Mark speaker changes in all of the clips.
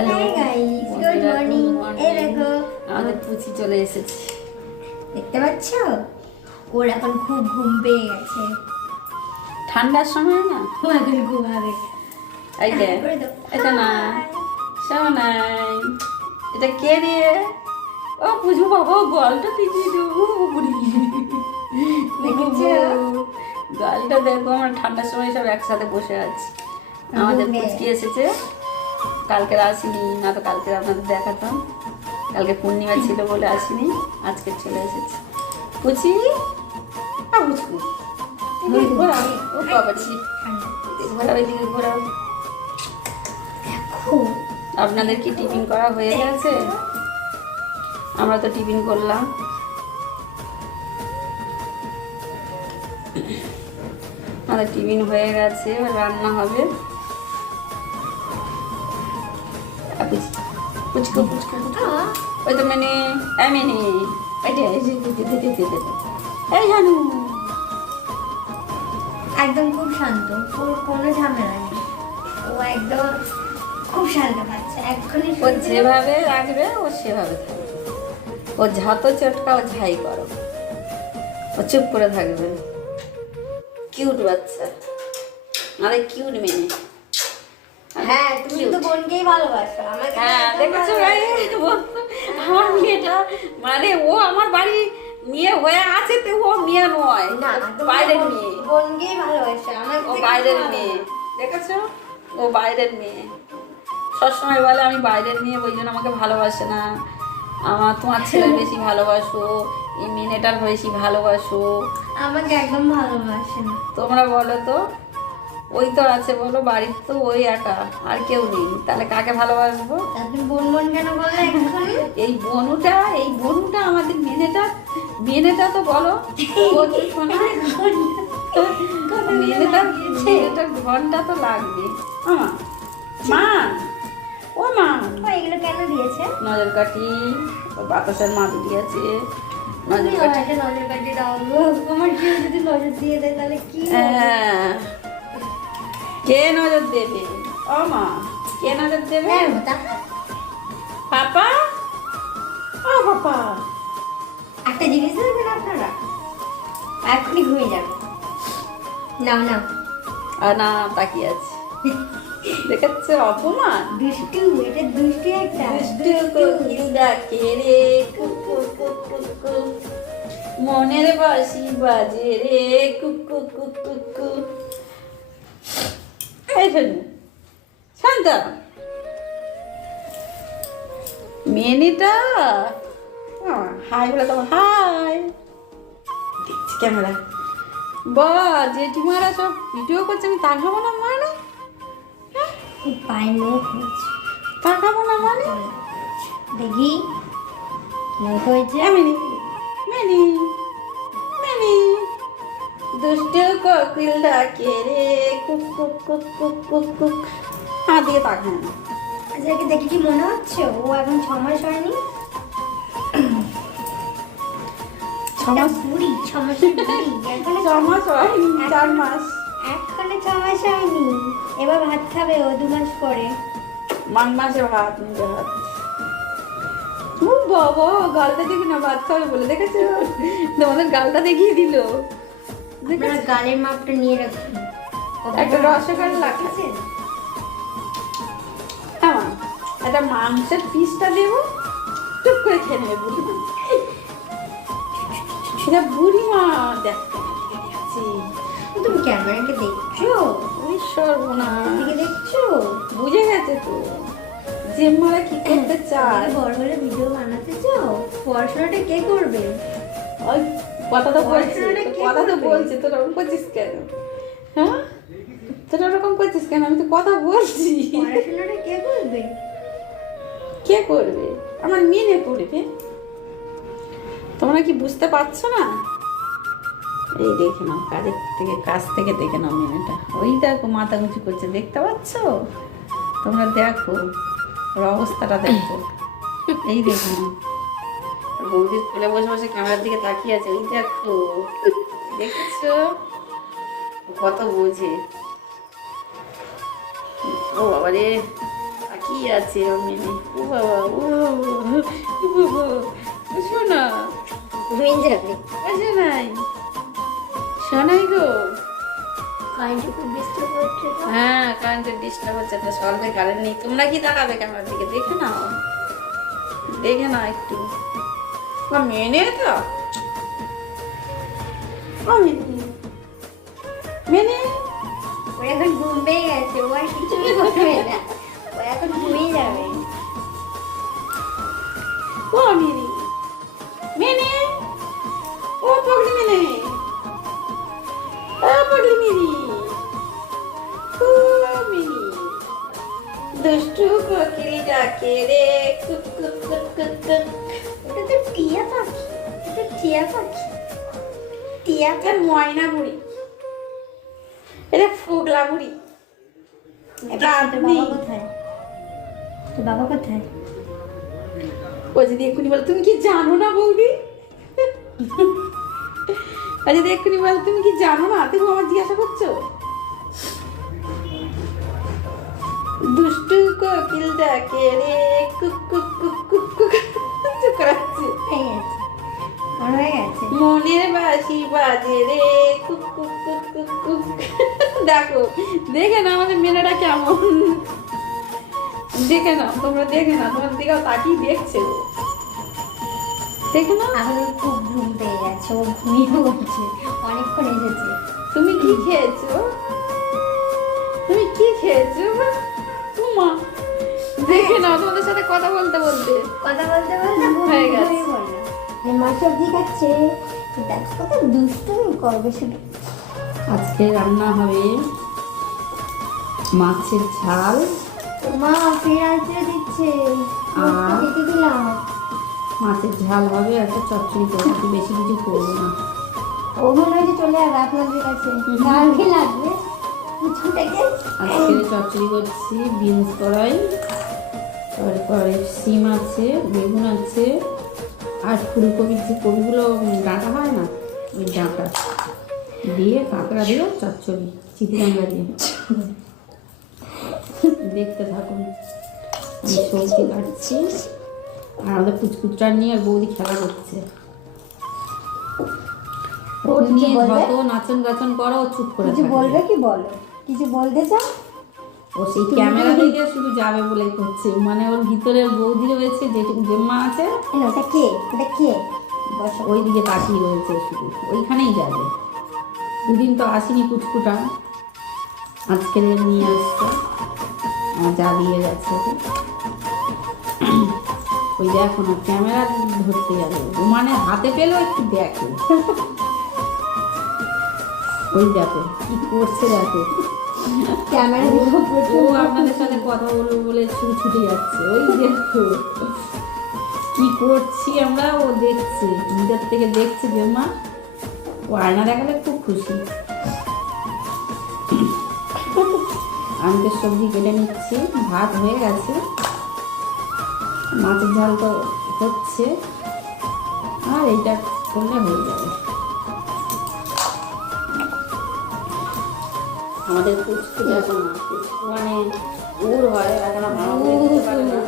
Speaker 1: Hello
Speaker 2: good morning. এই দেখো
Speaker 1: আমাদের পুচি চলে এসেছে।
Speaker 2: দেখতে পাচ্ছ? ওর এখন খুব ঘুম পেয়ে গেছে।
Speaker 1: ঠান্ডার সময় না?
Speaker 2: ও এখন ঘুমাবে
Speaker 1: এই যে
Speaker 2: করে
Speaker 1: এটা না। শোনাই এটা কে রে ও পুজো বাবা গলটা পিছিয়ে দেবো বুড়ি।
Speaker 2: দেখেছ?
Speaker 1: গলটা দেখো আমরা ঠান্ডার সময় সব একসাথে বসে আছি। আমাদের। পুচকি এসেছে। কালকে আসিনি, না তো কালকে আপনাদের দেখাতাম। কালকে পূর্ণিমা ছিল বলে আসিনি, আজকে চলে এসেছে। পুচি? আ পুচকু ঘোরাও ও বাবাজি ঘোরাও এদিকে ঘোরাও আপনাদের কি টিফিন করা হয়ে গেছে? আমরা তো টিফিন করলাম। আমাদের টিফিন হয়ে গেছে রান্না হবে। পুচকু, পুচকু ওই তো মানে এই জানু
Speaker 2: একদম খুব শান্ত। ওর কোনো ঝামেলা নেই। ও একদম খুব শান্ত বাচ্চা। এক্ষুনি
Speaker 1: ও যেভাবে রাখবে ও সেভাবে থাকবে। ও যত চটকা ও ঝাই করো। ও চুপ করে থাকবে। কিউট বাচ্চা। আরে কিউট মেয়ে।
Speaker 2: হ্যাঁ তুমি তো বোনকেই ভালোবাসো আমাকে
Speaker 1: হ্যাঁ দেখেছ ভাই? আমার মেয়েটা মানে ও আমার বাড়ি মেয়ে হয়ে আছে তো ও মেয়ে নয়।
Speaker 2: না
Speaker 1: বাইরের মেয়ে।
Speaker 2: বোনকেই ভালোবাসো আমার
Speaker 1: ও বাইরের মেয়ে। দেখেছ? ও বাইরের মেয়ে। সবসময় বলে আমি বাইরের মেয়ে ওই জন্য আমাকে ভালোবাসে না। আমার তোমার ছেলে বেশি ভালোবাসো এই মেয়েটার বেশি ভালোবাসো।
Speaker 2: আমাকে একদম ভালোবাসে না।
Speaker 1: তোমরা বলো তো ওই তো আছে বলো বাড়ির তো ওই একা আর কেউ নেই। তাহলে কাকে ভালোবাসবো?
Speaker 2: বোন বোন কেন এক্ষুনি
Speaker 1: এই বনুটা এই বনুটা আমাদের মেনেটা মেনেটা তো বলো। শোনা মেনেটা ঘণ্টা তো লাগবে। আমা মা ও মা।
Speaker 2: এগুলো কেন দিয়েছে?
Speaker 1: নজর কাটি বাতাসের মাদুরি আছে নজর কাটি।
Speaker 2: নজর কাটিয়ে দাও। গো তোমার কেউ যদি নজর দিয়ে দেয় তাহলে কি
Speaker 1: হ্যাঁ। কে নজর দেবে? ও মা কে নজর দেবে?
Speaker 2: হ্যাঁ
Speaker 1: পাপা? ও পাপা।
Speaker 2: একটা জিনিস দেবেন আপনারা? এখনই ঘুমিয়ে যাবে নাও নাও।
Speaker 1: আর না তাকিয়ে আছে। দেখাচ্ছ অপমান?
Speaker 2: দুষ্টু এটা দুষ্টু একটা।
Speaker 1: দুষ্টু কোকিল ডাকে রে কুকু কুকু মনের বাসি বাজে রে কুকু কুকু কু এই শোনো শান্ত মেনিটা হাই বলে তোমার হাই। দেখছি ক্যামেরা বা জেঠিমারা সব ভিডিও করছে আমি তাকাবো না মানে?
Speaker 2: হয়েছে।
Speaker 1: তাকাবো না মানে?
Speaker 2: দেখি হয়েছে?
Speaker 1: মেনি কোকিল ডাকে রে কুক কুক কুক কুক কুক কুক। আমার দিকে তাকায় না
Speaker 2: আচ্ছা একে দেখে কি মনে হচ্ছে? ও এখন ছ মাস হয়নি?
Speaker 1: ছ মাস
Speaker 2: বুড়ি ছ মাসের বুড়ি।
Speaker 1: ছ মাস হয়নি চার মাস।
Speaker 2: এখনও ছ মাস হয়নি। এবার ভাত খাবে ও দু মাস পরে।
Speaker 1: মান মাসে ভাত নিজে ভাত। ও বাবা গালটা দেখি না ভাত খাবে বলে দেখেছ? তোমাদের গালটা দেখিয়ে দিল।
Speaker 2: আপনারা গালের মাপটা নিয়ে রাখুন
Speaker 1: একটা রসগোল্লা
Speaker 2: আছে?
Speaker 1: হ্যাঁ একটা মাংসের পিসটা দেবো টুক করে খেয়ে নেবে বুড়ি সেটা বুড়ি মা দেখছি।
Speaker 2: তুমি ক্যামেরাকে দেখছ?
Speaker 1: ওই সর্বনাশ।
Speaker 2: দিকে দেখছ?
Speaker 1: বুঝে গেছে তো। যে মারা কি করতে চায়?
Speaker 2: বড় বড় ভিডিও বানাতে চাও? পড়াশোনাটা কে করবে?
Speaker 1: ওই কথা তো বলছি।
Speaker 2: পড়াশোনাটা
Speaker 1: কথা তো? বলছি তোর ওরকম করছিস কেন? হ্যাঁ? তোর ওরকম করছিস কেন? আমি তো কথা বলছি।
Speaker 2: কে করবে?
Speaker 1: কে করবে? আমার মেনে করবে তোমরা কি বুঝতে পারছ না? এই দেখে নাও কাজের থেকে কাজ থেকে দেখে নাও মেয়েটা। ওই দেখো মাথা উঁচু করছে দেখতে পাচ্ছ? তোমরা দেখো ওর অবস্থাটা দেখো। এই দেখো নাও। আর বৌদি খুলে বসে বসে ক্যামেরার দিকে তাকিয়ে আছে ওই দেখো। দেখেছ? কত বোঝে। ও বাবা রে কি আছে ও মেনে ও বাবা ও শোনা
Speaker 2: হয়ে যাবে।
Speaker 1: ও শোনাই শোনাই গো। হ্যাঁ কারেন্টের ডিস্টার্ব হচ্ছে তো সলভে কারেন্ট নেই। তোমরা কি তাকাবে ক্যামেরার দিকে? দেখে নাও। দেখে নাও একটু। মেনে তো? ও মেনে মেনে
Speaker 2: ও
Speaker 1: মেনে মেনে মেনে মেনে মেনে দুষ্টু কোকিল ডাকে রে কুক কুক কুক কুক
Speaker 2: টিয়া এটা
Speaker 1: ময়না বুড়ি এটা ফুগলা বুড়ি এটা আপনি
Speaker 2: বাবা কোথায়? তোর বাবা কোথায়?
Speaker 1: ও যদি এক্ষুনি বলে তুমি কি জানো না বৌদি? যদি এক্ষুনি বলে তুমি কি জানো না? তুমি আমার জিজ্ঞাসা করছ? দুষ্টু কোকিল ডাকে রে কুক মনের বাসি বাজে রে। কুক কুক কুক কুক কুক। দেখো দেখে না আমাদের মেলাটা কেমন। দেখে না তোমরা দেখে না তোমার দিকেও তাকিয়ে দেখছে। দেখে না
Speaker 2: খুব ঘুম পেয়ে গেছে ও ঘুমিয়ে অনেকক্ষণ এসেছে।
Speaker 1: তুমি কি খেয়েছো? তুমি কি খেয়েছো? উমা দেখে নাও তোমাদের সাথে কথা বলতে বলতে।
Speaker 2: কথা বলতে বলতে
Speaker 1: হয়ে গেছে।
Speaker 2: মা সবজি খাচ্ছে দেখো কত দুষ্টুমি করবে শুধু।
Speaker 1: আজকে রান্না হবে মাছের ঝাল।
Speaker 2: মা পেঁয়াজে দিচ্ছে?
Speaker 1: আর?
Speaker 2: দিলাম।
Speaker 1: মাছের ঝাল হবে আর একটা চচ্চড়ি করব একটু বেশি কিছু করব না।
Speaker 2: চলে যাবে আপনাদের কাছে। কালকে লাগবে?
Speaker 1: আজকে চচ্চড়ি করছি বিনস কড়াই তারপরে সিম আছে বেগুন আছে আর ফুলকপির যে কপিগুলো ডাঁটা হয় না ওই ডাঁটা। দিয়ে কাঁকড়া দিয়ে চচ্চড়ি চিতিরাঙ্গা দিয়ে। দেখতে থাকুন। আমি সবজি কাটছি। আর আমাদের কুচকুচটা নিয়ে আর বৌদি খেলা করছে।
Speaker 2: ও
Speaker 1: ওর নিয়ে
Speaker 2: বলবে?
Speaker 1: যত নাচন গাচন করো চুপ করে।
Speaker 2: বলবে কি বলো? কিছু বলতে চাও?
Speaker 1: ও সেই ক্যামেরা দিকে শুধু যাবে বলে করছে। মানে ওর ভিতরে বৌদি রয়েছে যেটুকু জেম্মা আছে।
Speaker 2: কেন এটা কে? এটা কে?
Speaker 1: ওই দিকে তাকিয়ে রয়েছে শুধু। ওইখানেই যাবে। দুদিন তো আসেনি কুচকুটা। আজকে নিয়ে আসছে। আর জ্বালিয়ে গেছে। ওই দেখো না ক্যামেরা ধরতে যাবে। ও মানে হাতে পেলেও একটু দেখে। ওই দেখো কি করছে দেখো।
Speaker 2: ক্যামেরা
Speaker 1: ও আপনাদের সাথে কথা বলব বলে ছুটে ছুটে যাচ্ছে ওই দেখো কি করছি আমরা? ও দেখছে নিজের থেকে দেখছে যে মা ও আয়না দেখালে খুব খুশি। আমি তো সবজি কেটে নিচ্ছি ভাত হয়ে গেছে। মাছের ঝাল তো হচ্ছে আর এইটা করলে হয়ে যাবে। আমাদের পুচকু দেখো না। মানে উড় হয় এখন ভালো করে পারে না।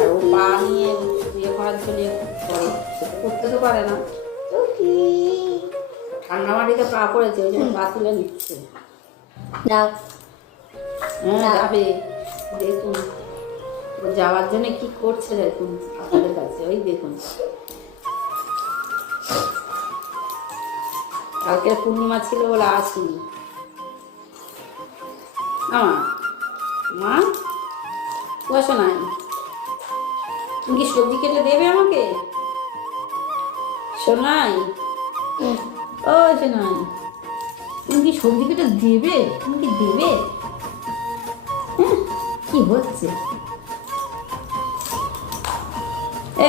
Speaker 1: আর ও পা নিয়ে ইয়ে করার জন্য করে করতে তো পারে না। ঠান্ডা মাটিতে পা পড়েছে ওই জন্য পা তুলে নিচ্ছে।
Speaker 2: নাও
Speaker 1: হ্যাঁ যাবে। দেখুন। ও যাওয়ার জন্য কি করছে দেখুন আপনাদের কাছে ওই দেখুন। কালকে পূর্ণিমা ছিল বলে আসিনি আমা মা বসো নাই তুমি কি সবজি কেটে দেবে আমাকে? সোনাই। ও সোনাই। তুমি কি সবজি কেটে দেবে? তুমি কি দেবে? হ্যাঁ, কি হচ্ছে?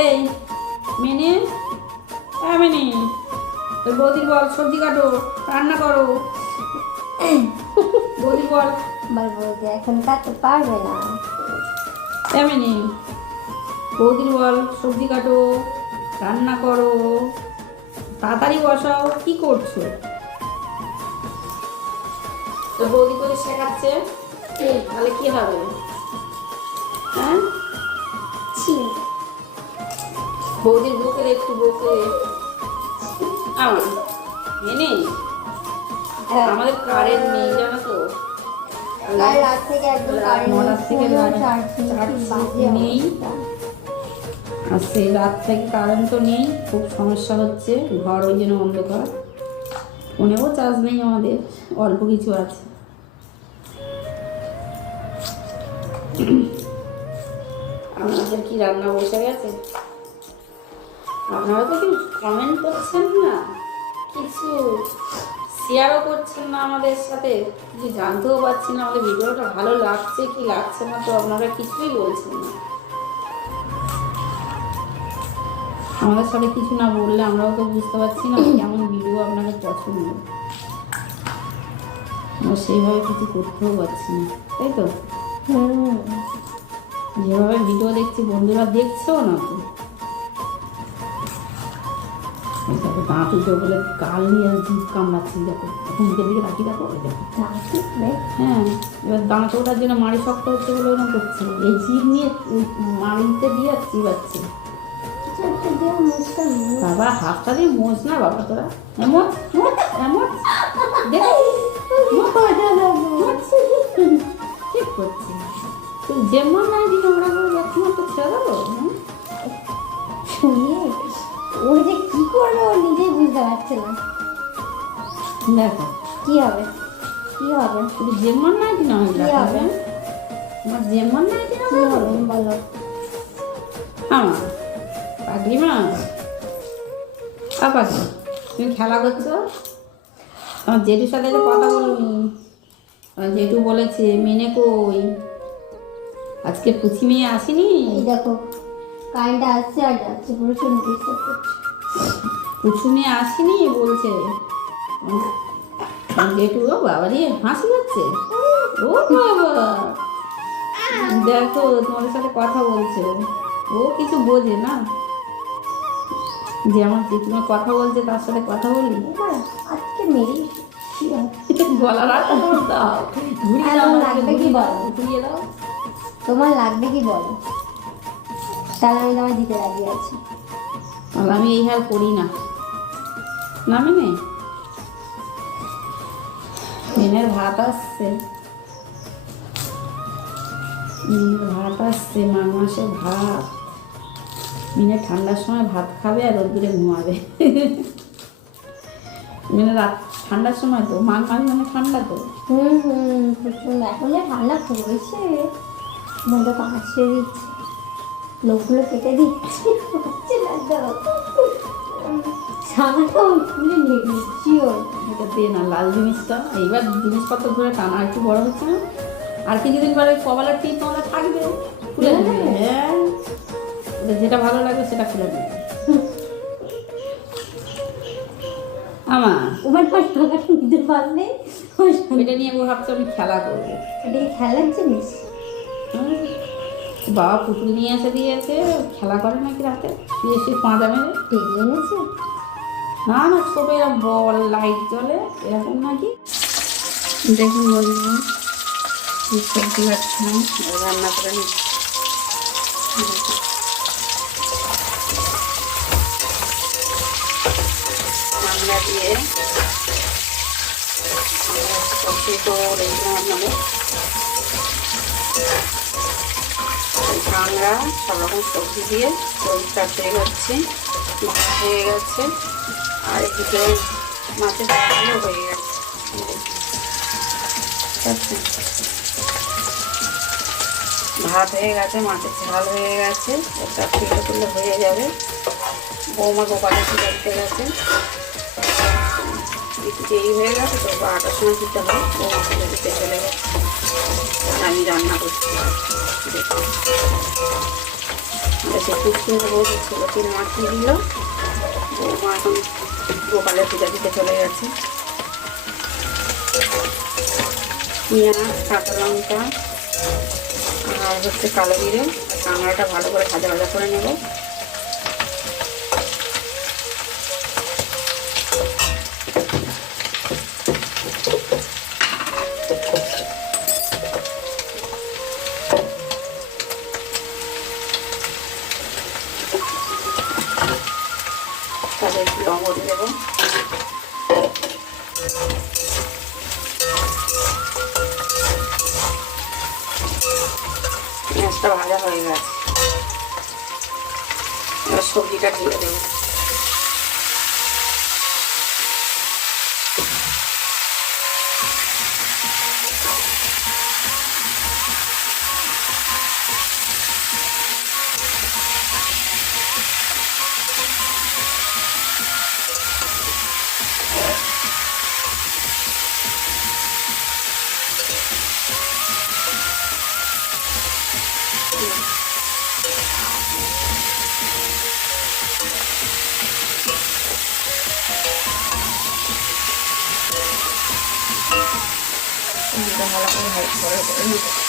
Speaker 1: এই মেনে। হ্যাঁ মেনে। তোর বৌদির বল সবজি কাটো রান্না করো। বৌদি বল
Speaker 2: বলব যে এখন কাটতে পারবে না।
Speaker 1: তেমনি বৌদির বল সবজি কাটো রান্না করো তাড়াতাড়ি বসাও কি করছ? তো বৌদি করে শেখাচ্ছে তাহলে কি হবে? হ্যাঁ? বৌদির বুকে একটু বুকে। আমার
Speaker 2: হ্যাঁ।
Speaker 1: এনে আমাদের কারেন্ট নেই জানো তো?
Speaker 2: নেই। কি।
Speaker 1: আর সেই রাত থেকে কারেন্টও নেই খুব সমস্যা হচ্ছে ঘর ওই জন্য অন্ধকার। ফোনেও চার্জ নেই আমাদের অল্প কিছু আছে। আপনাদের কি রান্না বসে গেছে? আপনারা তো কেউ কমেন্ট করছেন না। কিছু শেয়ারও করছেন না আমাদের সাথে কিছু জানতেও পারছি না আমাদের ভিডিওটা ভালো লাগছে কি লাগছে না তো আপনারা কিছুই বলছেন না। আমাদের সাথে কিছু না বললে আমরাও তো বুঝতে পারছি না কেমন ভিডিও আপনাদের পছন্দ। আমরা সেইভাবে কিছু করতেও পারছি না তাই তো? যেভাবে ভিডিও দেখছি বন্ধুরা দেখছেও না তো। দেখো দাঁত উঠে বলে গাল নিয়ে জিভ কামড়াচ্ছি দেখো। এখন মুখের দিকে রাখি দেখো। ওই দেখো হ্যাঁ এবার দাঁত ওঠার জন্য মাড়ি শক্ত হচ্ছে বলে ওরকম করছে। এই জিভ নিয়ে মাড়িতে দিয়ে আর চিবাচ্ছে। বাবা হাতটা দিয়ে মোজ না বাবা তোরা। এমন এমন দেখ। মোজ। ঠিক করছি। যেমন খেলা করছ? আমার জেঠুর সাথে কথা বলবি জেঠু বলেছে মেনে কই? আজকে পুঁথি মেয়ে আসেনি?
Speaker 2: দেখো কারেন্টটা আসছে আর যাচ্ছে প্রচুর ডিস্টার্ব করছে।
Speaker 1: পুচু মেয়ে আসেনি বলছে। জেঠু ও বাবা রে হাসি পাচ্ছে? ও বাবা। দেখো তোমাদের সাথে কথা বলছে। ও কিছু বোঝে না। যে আমার জেঠুমা কথা বলছে তার সাথে কথা বলি?
Speaker 2: আজকে মেরি
Speaker 1: গলার দাও ঘুরিয়ে
Speaker 2: আর
Speaker 1: দাও
Speaker 2: আমার
Speaker 1: আমাকে,
Speaker 2: লাগবে কি বলো?
Speaker 1: ঘুরিয়ে দাও।
Speaker 2: তোমার লাগবে কি বলো? তাহলে আমি তোমায় দিতে রাজি আছি।
Speaker 1: আমি এই হার করি না। না। মেনে মেনের ভাত আসছে। ভাত আসছে মাঘ মাসে ভাত। মিনে ঠান্ডার সময় ভাত খাবে আর রোদ্দুরে ঘুমাবে। মেনে রাত ঠান্ডার সময় তো মাঘ মাস মানে ঠান্ডা তো।
Speaker 2: হুম হুম এখন যে ঠান্ডা পড়েছে। মনটা কাছে দিচ্ছে। লোকগুলো কেটে দিচ্ছে।
Speaker 1: এটা দে না লাল জিনিসটা। এইবার জিনিসপত্র ধরে টানা একটু বড় হচ্ছে না? আর কিছুদিন পরে ওই কপালের টিপ আমাদের থাকবে হ্যাঁ। ওদের যেটা ভালো লাগবে সেটা খুলে নেবে। আমার
Speaker 2: নিতে পারলে
Speaker 1: এটা নিয়ে ভাবছে আমি খেলা করব।
Speaker 2: এটা খেলার জিনিস?
Speaker 1: বাবা পুতুল নিয়ে এসে দিয়েছে খেলা করে নাকি রাতে? পাঁজা মেরে।
Speaker 2: এনেছে
Speaker 1: না না ছোট এরকম বল লাইট জ্বলে এরকম নাকি? দেখুন বলব কি সবজি খাচ্ছিলাম রান্না করে নিচ্ছি। দেখুন। রান্না দিয়ে আমরা সবজি তো রেখেছিলাম আপনাদের আমরা সব রকম সবজি দিয়ে পরিষ্কার হয়ে যাচ্ছে ভাত হয়ে গেছে আর এদিকে মাছের ঝালও হয়ে গেছে ভাত হয়ে গেছে মাছের ঝাল হয়ে গেছে একটা তুলে তুলে হয়ে যাবে বৌমা গোপালে গেছে দেরি হয়ে গেছে, তো বারোটার সময় দিতে হয় পুজো দিতে চলে গেছে। আমি রান্না করছি। আমাদের সে কুসকুন্দ বৌদি তিন মাছ দিল। বৌমা এখন গোপালের পূজা দিতে চলে গেছে। পেঁয়াজ কাঁচা লঙ্কা। আর হচ্ছে কালো জিরে। কাঁকড়াটা ভালো করে ভাজা ভাজা করে নেব। হয়ে গেছে। এবার সবজিটা ঢেলে দেবো। Thank you.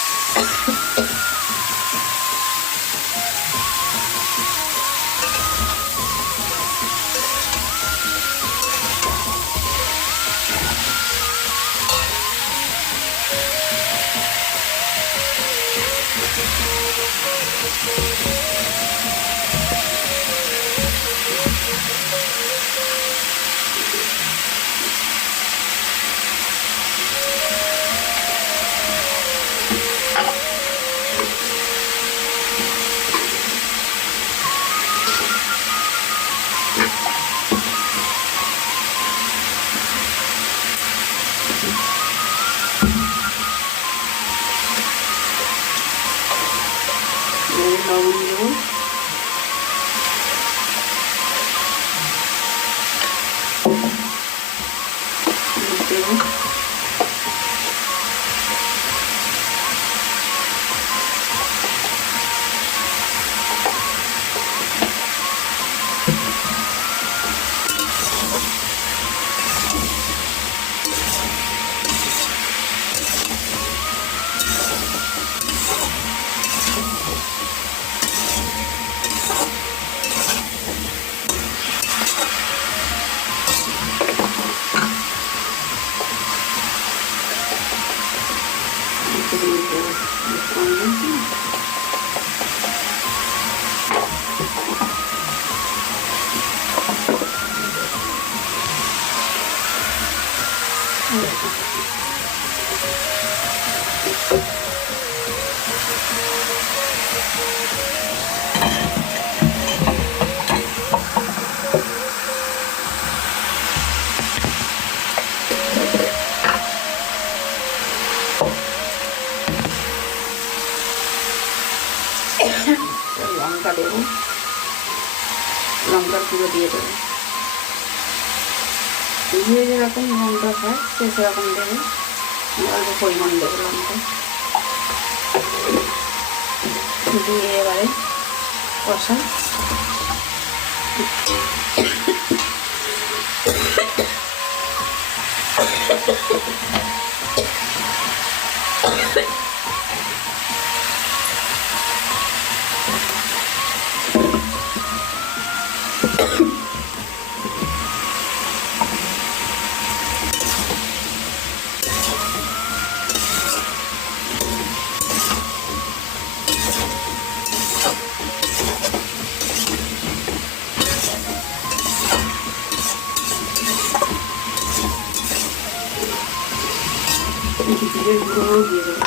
Speaker 1: একটু দিয়ে দেবো কম দিয়েছি যে যেরকম লঙ্কা খায় সে সেরকম দেবে। আমি অল্প পরিমাণ দেবো লঙ্কা। দিয়ে এবারে কষা। জিরের গুঁড়োও দিয়ে দেবো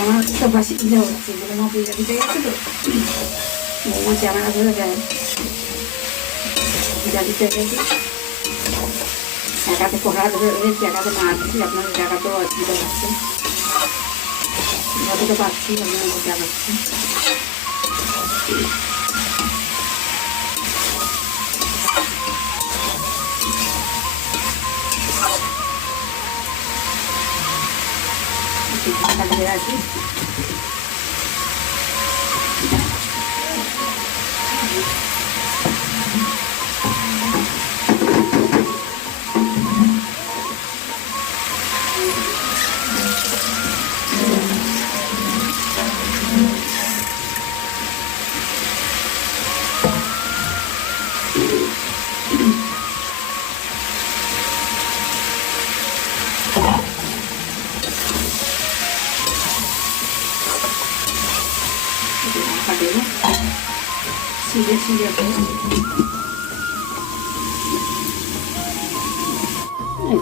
Speaker 1: আমার একটা বাসি পিঠা হচ্ছে বলে মা পিঠা দিতে গেছে তো মোমো ক্যামেরা ধরে দেয় দিতে গেছে একাতে পড়া ধরে রেখেছি একাতে দিচ্ছি আপনাদের দেখাতেও অসুবিধা হচ্ছে যতটা পাচ্ছি দেখাচ্ছি একটু ঢাকা দিয়ে রাখি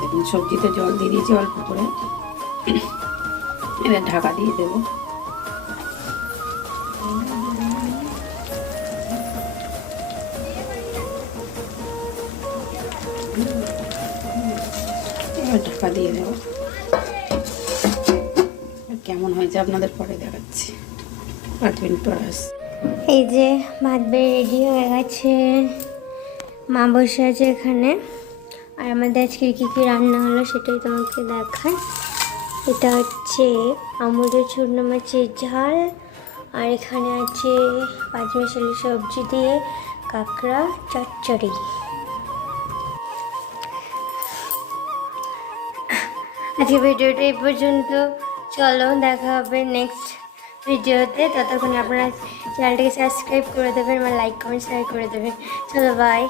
Speaker 1: দেখুন, সবজিতে জল দিয়ে দিয়েছি অল্প করে। এবার ঢাকা দিয়ে দেবো। এবার ঢাকা দিয়ে দেবো। কেমন হয়েছে আপনাদের পরে দেখাচ্ছি। পাঁচ মিনিট পর আসছি।
Speaker 2: এই যে ভাত বেড়ে রেডি হয়ে গেছে। মা বসে আছে এখানে। আর আমাদের আজকে কী কী রান্না হলো সেটাই তোমাকে দেখায় এটা হচ্ছে আমুদের চূর্ণ মাছের ঝাল। আর এখানে আছে পাঁচমিশালি সবজি দিয়ে কাঁকড়া চচ্চড়ি। আজকে ভিডিওটা এই পর্যন্ত। চলো দেখা হবে নেক্সট ভিডিওতে ততক্ষণ আপনারা চ্যানেলটাকে সাবস্ক্রাইব করে দেবেন আমার লাইক কমেন্ট শেয়ার করে দেবেন। চলো বাই